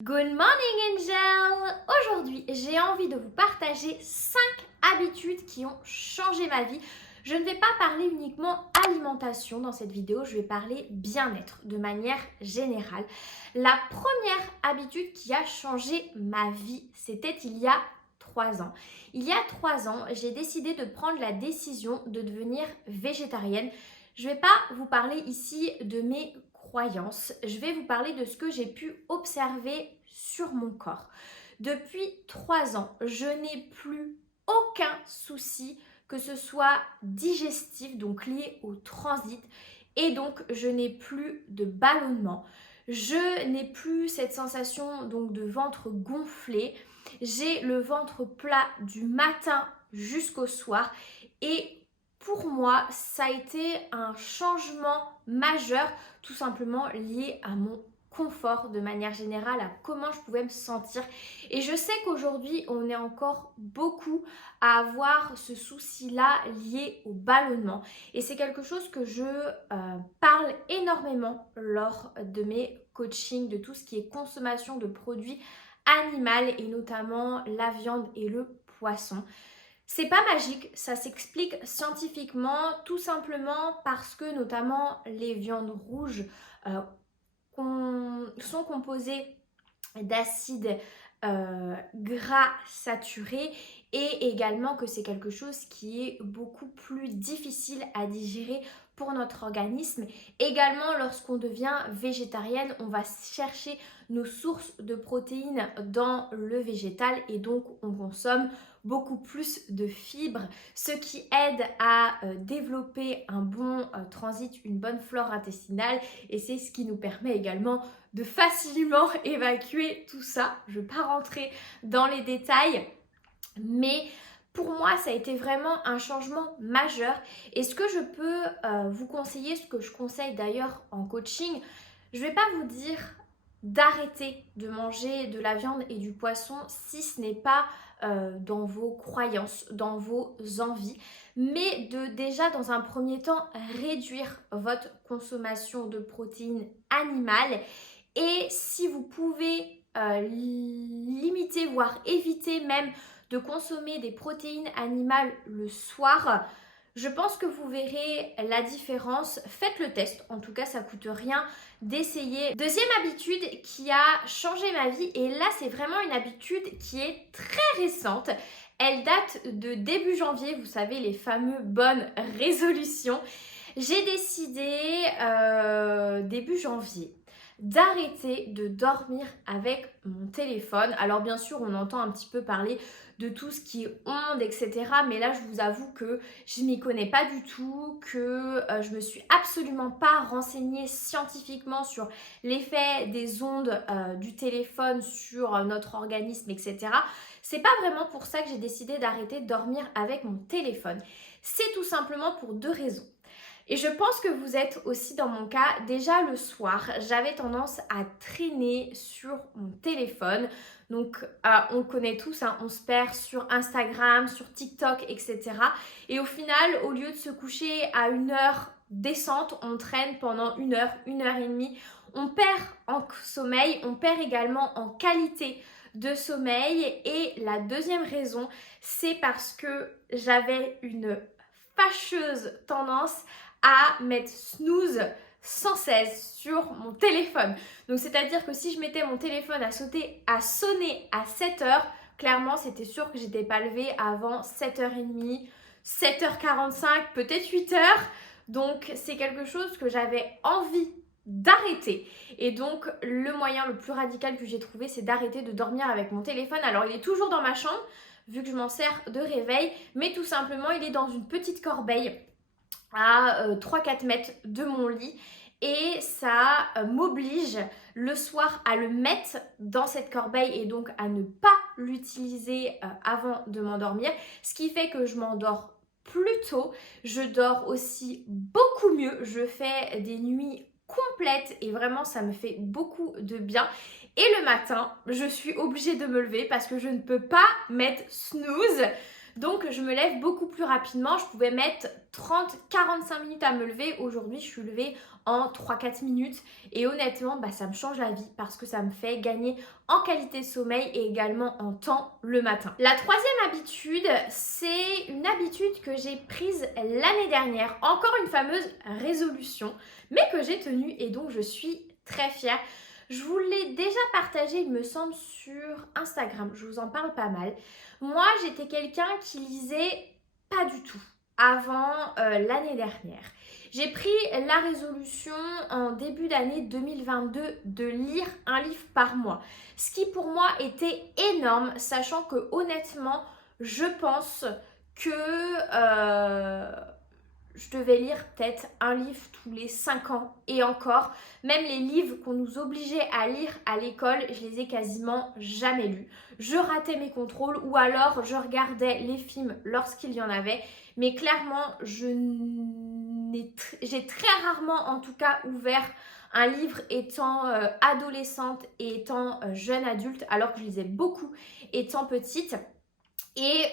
Good morning Angel! Aujourd'hui, j'ai envie de vous partager 5 habitudes qui ont changé ma vie. Je ne vais pas parler uniquement alimentation dans cette vidéo, je vais parler bien-être de manière générale. La première habitude qui a changé ma vie, c'était il y a 3 ans. Il y a 3 ans, j'ai décidé de prendre la décision de devenir végétarienne. Je ne vais pas vous parler ici de mes croyances, je vais vous parler de ce que j'ai pu observer sur mon corps. Depuis 3 ans, je n'ai plus aucun souci, que ce soit digestif, donc lié au transit, et donc je n'ai plus de ballonnement. Je n'ai plus cette sensation donc de ventre gonflé. J'ai le ventre plat du matin jusqu'au soir et pour moi, ça a été un changement majeur, tout simplement lié à mon confort de manière générale, à comment je pouvais me sentir. Et je sais qu'aujourd'hui, on est encore beaucoup à avoir ce souci-là lié au ballonnement. Et c'est quelque chose que je parle énormément lors de mes coachings, de tout ce qui est consommation de produits animaux et notamment la viande et le poisson. C'est pas magique, ça s'explique scientifiquement, tout simplement parce que notamment les viandes rouges sont composées d'acides gras saturés et également que c'est quelque chose qui est beaucoup plus difficile à digérer pour notre organisme. Également, lorsqu'on devient végétarienne, on va chercher nos sources de protéines dans le végétal et donc on consomme beaucoup plus de fibres, ce qui aide à développer un bon transit, une bonne flore intestinale et c'est ce qui nous permet également de facilement évacuer tout ça. Je ne vais pas rentrer dans les détails, mais pour moi, ça a été vraiment un changement majeur. Et ce que je peux vous conseiller, ce que je conseille d'ailleurs en coaching, je ne vais pas vous dire d'arrêter de manger de la viande et du poisson si ce n'est pas dans vos croyances, dans vos envies, mais de déjà dans un premier temps réduire votre consommation de protéines animales et si vous pouvez limiter, voire éviter même de consommer des protéines animales le soir, je pense que vous verrez la différence. Faites le test, en tout cas ça coûte rien d'essayer. Deuxième habitude qui a changé ma vie, et là c'est vraiment une habitude qui est très récente. Elle date de début janvier, vous savez les fameuses bonnes résolutions. J'ai décidé début janvier d'arrêter de dormir avec mon téléphone. Alors bien sûr, on entend un petit peu parler de tout ce qui est ondes, etc. Mais là, je vous avoue que je m'y connais pas du tout, que je me suis absolument pas renseignée scientifiquement sur l'effet des ondes du téléphone sur notre organisme, etc. C'est pas vraiment pour ça que j'ai décidé d'arrêter de dormir avec mon téléphone. C'est tout simplement pour 2 raisons. Et je pense que vous êtes aussi dans mon cas. Déjà le soir, j'avais tendance à traîner sur mon téléphone. Donc on le connaît tous, hein, on se perd sur Instagram, sur TikTok, etc. Et au final, au lieu de se coucher à une heure décente, on traîne pendant 1 heure, 1 heure et demie. On perd en sommeil, on perd également en qualité de sommeil. Et la deuxième raison, c'est parce que j'avais une fâcheuse tendance à mettre snooze sans cesse sur mon téléphone. Donc c'est-à-dire que si je mettais mon téléphone à sonner à 7 heures, clairement c'était sûr que j'étais pas levée avant 7h30, 7h45, peut-être 8h. Donc c'est quelque chose que j'avais envie d'arrêter. Et donc le moyen le plus radical que j'ai trouvé, c'est d'arrêter de dormir avec mon téléphone. Alors il est toujours dans ma chambre, vu que je m'en sers de réveil, mais tout simplement il est dans une petite corbeille à 3-4 mètres de mon lit et ça m'oblige le soir à le mettre dans cette corbeille et donc à ne pas l'utiliser avant de m'endormir, ce qui fait que je m'endors plus tôt, je dors aussi beaucoup mieux, je fais des nuits complètes et vraiment ça me fait beaucoup de bien. Et le matin, je suis obligée de me lever parce que je ne peux pas mettre snooze. Donc je me lève beaucoup plus rapidement. Je pouvais mettre 30-45 minutes à me lever. Aujourd'hui, je suis levée en 3-4 minutes. Et honnêtement, ça me change la vie parce que ça me fait gagner en qualité de sommeil et également en temps le matin. La troisième habitude, c'est une habitude que j'ai prise l'année dernière. Encore une fameuse résolution, mais que j'ai tenue et dont je suis très fière. Je vous l'ai déjà partagé, il me semble, sur Instagram. Je vous en parle pas mal. Moi, j'étais quelqu'un qui lisait pas du tout avant l'année dernière. J'ai pris la résolution en début d'année 2022 de lire un livre par mois. Ce qui pour moi était énorme, sachant que honnêtement, je pense que je devais lire peut-être un livre tous les 5 ans et encore. Même les livres qu'on nous obligeait à lire à l'école, je les ai quasiment jamais lus. Je ratais mes contrôles ou alors je regardais les films lorsqu'il y en avait. Mais clairement, j'ai très rarement en tout cas ouvert un livre étant adolescente et étant jeune adulte, alors que je lisais beaucoup étant petite. Et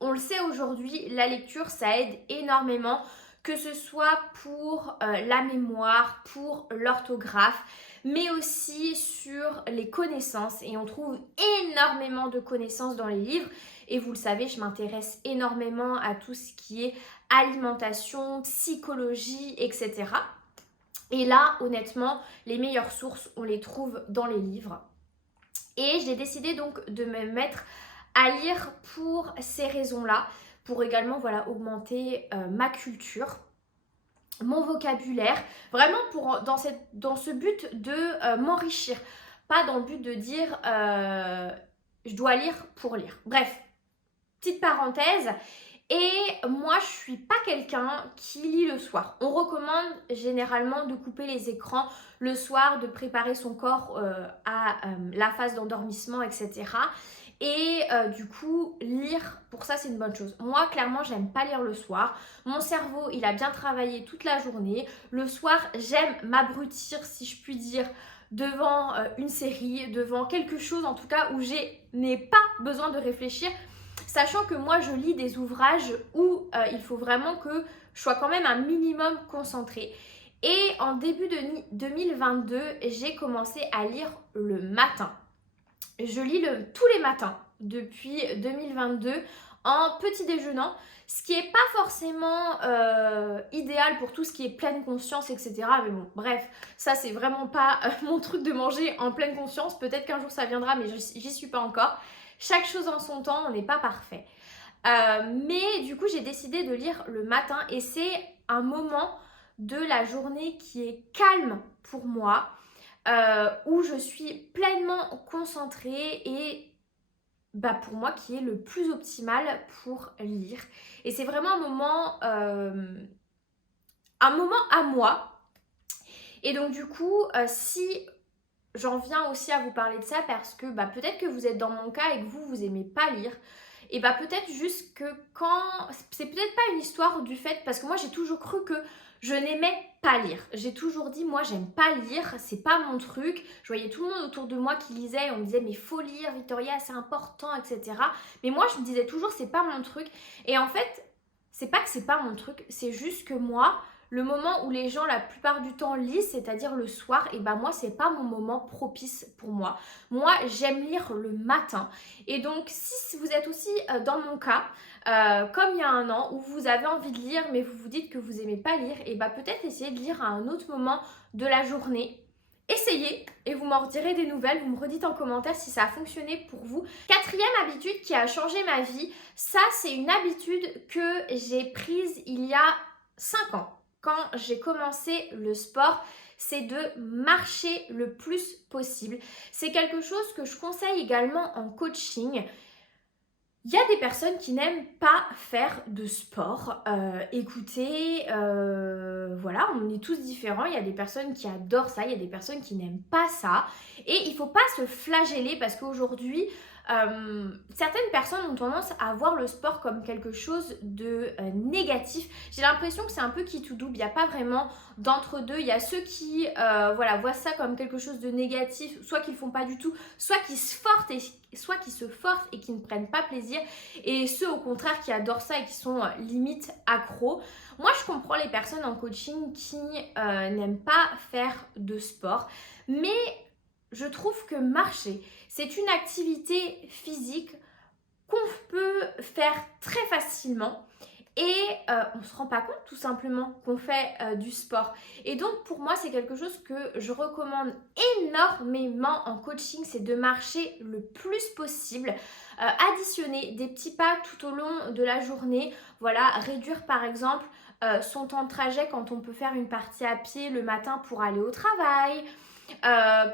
on le sait aujourd'hui, la lecture, ça aide énormément, que ce soit pour la mémoire, pour l'orthographe, mais aussi sur les connaissances. Et on trouve énormément de connaissances dans les livres. Et vous le savez, je m'intéresse énormément à tout ce qui est alimentation, psychologie, etc. Et là, honnêtement, les meilleures sources, on les trouve dans les livres. Et j'ai décidé donc de me mettre à lire pour ces raisons-là, pour également augmenter ma culture, mon vocabulaire, vraiment dans ce but de m'enrichir, pas dans le but de dire je dois lire pour lire. Bref, petite parenthèse. Et moi, je suis pas quelqu'un qui lit le soir. On recommande généralement de couper les écrans le soir, de préparer son corps à la phase d'endormissement, etc. Et du coup, lire, pour ça, c'est une bonne chose. Moi, clairement, j'aime pas lire le soir. Mon cerveau, il a bien travaillé toute la journée. Le soir, j'aime m'abrutir, si je puis dire, devant une série, devant quelque chose, en tout cas, où je n'ai pas besoin de réfléchir. Sachant que moi, je lis des ouvrages où il faut vraiment que je sois quand même un minimum concentrée. Et en début de 2022, j'ai commencé à lire le matin. Je lis tous les matins depuis 2022 en petit déjeunant, ce qui n'est pas forcément idéal pour tout ce qui est pleine conscience, etc. Mais bon, bref, ça c'est vraiment pas mon truc de manger en pleine conscience. Peut-être qu'un jour ça viendra, mais j'y suis pas encore. Chaque chose en son temps, on n'est pas parfait. Mais du coup, j'ai décidé de lire le matin et c'est un moment de la journée qui est calme pour moi, où je suis pleinement concentrée et pour moi qui est le plus optimal pour lire. Et c'est vraiment un moment à moi. Et donc du coup, si j'en viens aussi à vous parler de ça parce que peut-être que vous êtes dans mon cas et que vous aimez pas lire. Et peut-être juste que c'est peut-être pas une histoire du fait, parce que moi j'ai toujours cru que je n'aimais pas lire. J'ai toujours dit, moi j'aime pas lire, c'est pas mon truc. Je voyais tout le monde autour de moi qui lisait et on me disait, mais faut lire Victoria, c'est important, etc. Mais moi je me disais toujours, c'est pas mon truc. Et en fait, c'est pas que c'est pas mon truc, c'est juste que moi, le moment où les gens la plupart du temps lisent, c'est-à-dire le soir, et moi c'est pas mon moment propice pour moi. Moi j'aime lire le matin. Et donc si vous êtes aussi dans mon cas, comme il y a un an, où vous avez envie de lire mais vous vous dites que vous aimez pas lire, et peut-être essayer de lire à un autre moment de la journée. Essayez et vous m'en redirez des nouvelles, vous me redites en commentaire si ça a fonctionné pour vous. Quatrième habitude qui a changé ma vie, ça c'est une habitude que j'ai prise il y a 5 ans. Quand j'ai commencé le sport, c'est de marcher le plus possible. C'est quelque chose que je conseille également en coaching. Il y a des personnes qui n'aiment pas faire de sport. Écoutez, voilà, on est tous différents. Il y a des personnes qui adorent ça, il y a des personnes qui n'aiment pas ça. Et il ne faut pas se flageller parce qu'aujourd'hui, certaines personnes ont tendance à voir le sport comme quelque chose de négatif. J'ai l'impression que c'est un peu qui tout double, il n'y a pas vraiment d'entre-deux. Il y a ceux qui voilà, voient ça comme quelque chose de négatif, soit qu'ils ne font pas du tout, soit qui se forcent et qui ne prennent pas plaisir, et ceux au contraire qui adorent ça et qui sont limite accros. Moi, je comprends les personnes en coaching qui n'aiment pas faire de sport, mais je trouve que marcher, c'est une activité physique qu'on peut faire très facilement et on ne se rend pas compte tout simplement qu'on fait du sport. Et donc pour moi, c'est quelque chose que je recommande énormément en coaching, c'est de marcher le plus possible, additionner des petits pas tout au long de la journée, voilà, réduire par exemple son temps de trajet quand on peut faire une partie à pied le matin pour aller au travail,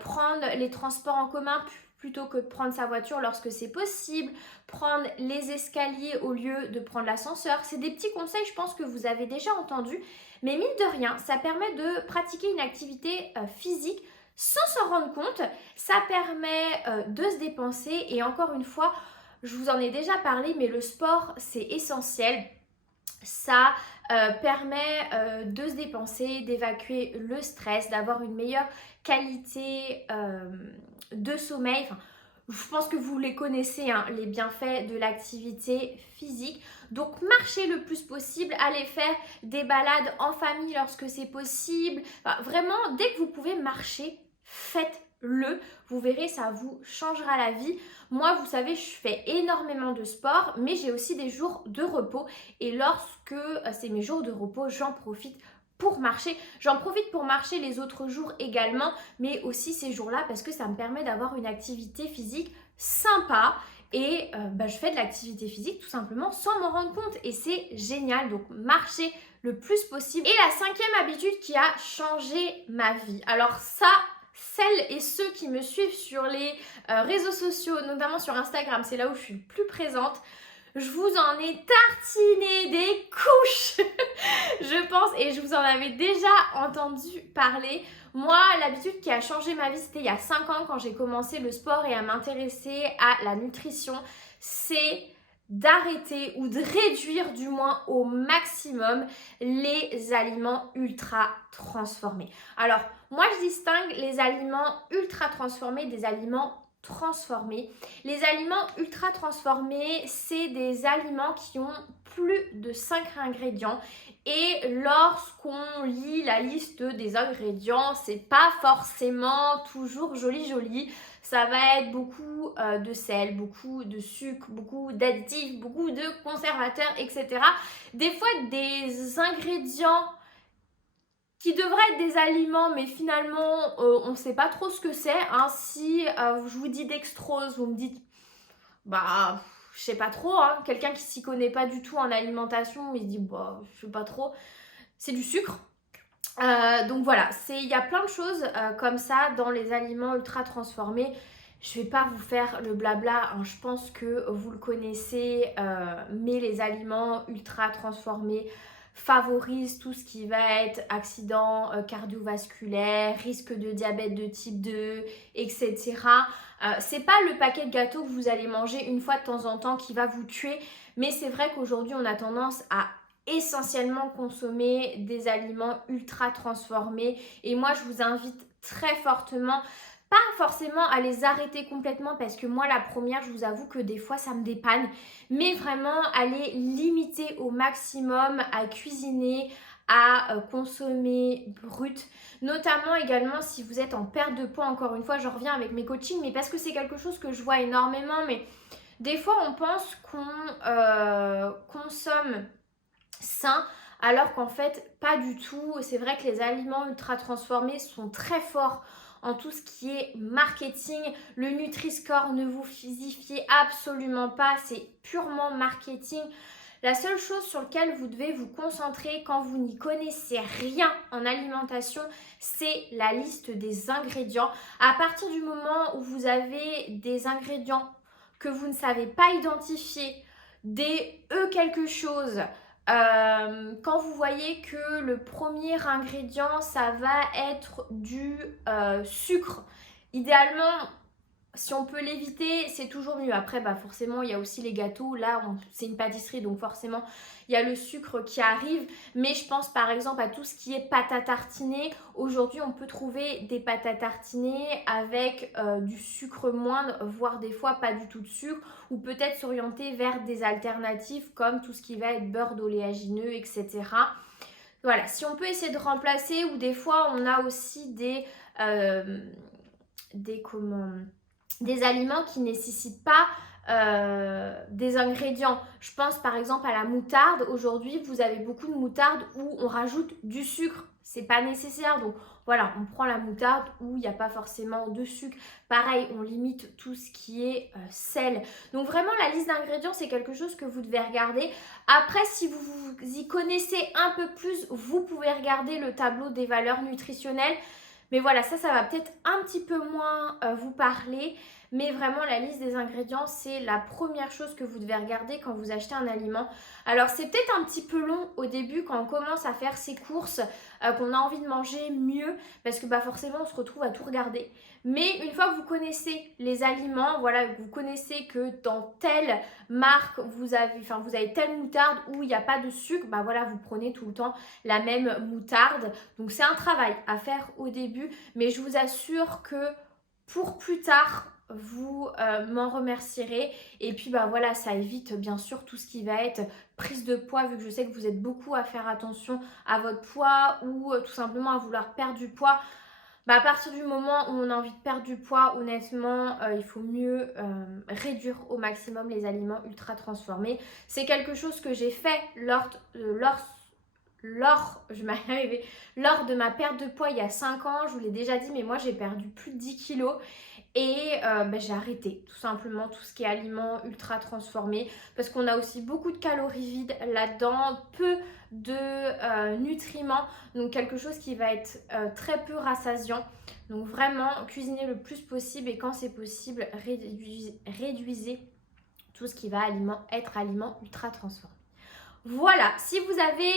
prendre les transports en commun plutôt que de prendre sa voiture lorsque c'est possible, prendre les escaliers au lieu de prendre l'ascenseur. C'est des petits conseils, je pense que vous avez déjà entendus, mais mine de rien, ça permet de pratiquer une activité physique sans s'en rendre compte. Ça permet de se dépenser et encore une fois, je vous en ai déjà parlé, mais le sport, c'est essentiel. Ça permet de se dépenser, d'évacuer le stress, d'avoir une meilleure qualité de sommeil. Enfin, je pense que vous les connaissez, hein, les bienfaits de l'activité physique. Donc marchez le plus possible, allez faire des balades en famille lorsque c'est possible. Enfin, vraiment, dès que vous pouvez marcher, faites-le. Vous verrez, ça vous changera la vie. Moi, vous savez, je fais énormément de sport, mais j'ai aussi des jours de repos. Et lorsque c'est mes jours de repos, j'en profite pour marcher. J'en profite pour marcher les autres jours également, mais aussi ces jours-là parce que ça me permet d'avoir une activité physique sympa. Et je fais de l'activité physique tout simplement sans m'en rendre compte. Et c'est génial, donc marcher le plus possible. Et la cinquième habitude qui a changé ma vie. Alors ça, celles et ceux qui me suivent sur les réseaux sociaux, notamment sur Instagram, c'est là où je suis le plus présente, je vous en ai tartiné des couches, je pense, et je vous en avais déjà entendu parler. Moi, l'habitude qui a changé ma vie, c'était il y a 5 ans quand j'ai commencé le sport et à m'intéresser à la nutrition. C'est d'arrêter ou de réduire du moins au maximum les aliments ultra transformés. Alors, moi je distingue les aliments ultra transformés des aliments transformés. Les aliments ultra transformés, c'est des aliments qui ont plus de 5 ingrédients et lorsqu'on lit la liste des ingrédients, c'est pas forcément toujours joli. Ça va être beaucoup de sel, beaucoup de sucre, beaucoup d'additifs, beaucoup de conservateurs, etc. Des fois, des ingrédients qui devraient être des aliments, mais finalement, on ne sait pas trop ce que c'est. Hein. Si je vous dis dextrose, vous me dites, je sais pas trop. Hein. Quelqu'un qui s'y connaît pas du tout en alimentation, il se dit, je sais pas trop. C'est du sucre. Donc voilà, il y a plein de choses comme ça dans les aliments ultra transformés. Je vais pas vous faire le blabla, hein, je pense que vous le connaissez, mais les aliments ultra transformés favorisent tout ce qui va être accident cardiovasculaire, risque de diabète de type 2, etc. C'est pas le paquet de gâteaux que vous allez manger une fois de temps en temps qui va vous tuer, mais c'est vrai qu'aujourd'hui on a tendance à essentiellement consommer des aliments ultra transformés et moi je vous invite très fortement, pas forcément à les arrêter complètement parce que moi la première je vous avoue que des fois ça me dépanne, mais vraiment à les limiter au maximum, à cuisiner, à consommer brut, notamment également si vous êtes en perte de poids. Encore une fois je reviens avec mes coachings, mais parce que c'est quelque chose que je vois énormément, mais des fois on pense qu'on consomme sain alors qu'en fait pas du tout. C'est vrai que les aliments ultra transformés sont très forts en tout ce qui est marketing. Le Nutri-Score, ne vous fiez absolument pas, c'est purement marketing. La seule chose sur laquelle vous devez vous concentrer quand vous n'y connaissez rien en alimentation, c'est la liste des ingrédients. À partir du moment où vous avez des ingrédients que vous ne savez pas identifier, des quelque chose, quand vous voyez que le premier ingrédient ça va être du sucre, idéalement si on peut l'éviter, c'est toujours mieux. Après, bah forcément, il y a aussi les gâteaux. Là, c'est une pâtisserie, donc forcément, il y a le sucre qui arrive. Mais je pense par exemple à tout ce qui est pâte à tartiner. Aujourd'hui, on peut trouver des pâtes à tartiner avec du sucre moindre, voire des fois pas du tout de sucre. Ou peut-être s'orienter vers des alternatives comme tout ce qui va être beurre d'oléagineux, etc. Voilà, si on peut essayer de remplacer, ou des fois, on a aussi des aliments qui ne nécessitent pas des ingrédients. Je pense par exemple à la moutarde. Aujourd'hui, vous avez beaucoup de moutarde où on rajoute du sucre. C'est pas nécessaire. Donc voilà, on prend la moutarde où il n'y a pas forcément de sucre. Pareil, on limite tout ce qui est sel. Donc vraiment, la liste d'ingrédients, c'est quelque chose que vous devez regarder. Après, si vous y connaissez un peu plus, vous pouvez regarder le tableau des valeurs nutritionnelles. Mais voilà, ça va peut-être un petit peu moins vous parler. Mais vraiment, la liste des ingrédients, c'est la première chose que vous devez regarder quand vous achetez un aliment. Alors, c'est peut-être un petit peu long au début quand on commence à faire ses courses, qu'on a envie de manger mieux, parce que bah, forcément, on se retrouve à tout regarder. Mais une fois que vous connaissez les aliments, voilà, vous connaissez que dans telle marque, vous avez telle moutarde où il n'y a pas de sucre, bah voilà, vous prenez tout le temps la même moutarde. Donc, c'est un travail à faire au début, mais je vous assure que pour plus tard, vous m'en remercierez. Et puis bah voilà, ça évite bien sûr tout ce qui va être prise de poids, vu que je sais que vous êtes beaucoup à faire attention à votre poids ou tout simplement à vouloir perdre du poids. Bah, à partir du moment où on a envie de perdre du poids, honnêtement, il faut mieux réduire au maximum les aliments ultra transformés. C'est quelque chose que j'ai fait lors de ma perte de poids il y a 5 ans. Je vous l'ai déjà dit, mais moi j'ai perdu plus de 10 kilos. Et j'ai arrêté tout simplement tout ce qui est aliments ultra transformés, parce qu'on a aussi beaucoup de calories vides là-dedans, peu de nutriments, donc quelque chose qui va être très peu rassasiant. Donc vraiment, cuisinez le plus possible, et quand c'est possible, réduisez tout ce qui va être aliment ultra transformé. Voilà, si vous avez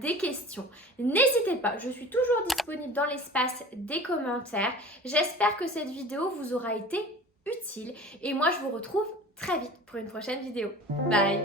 des questions, n'hésitez pas, je suis toujours disponible dans l'espace des commentaires. J'espère que cette vidéo vous aura été utile, et moi je vous retrouve très vite pour une prochaine vidéo. Bye!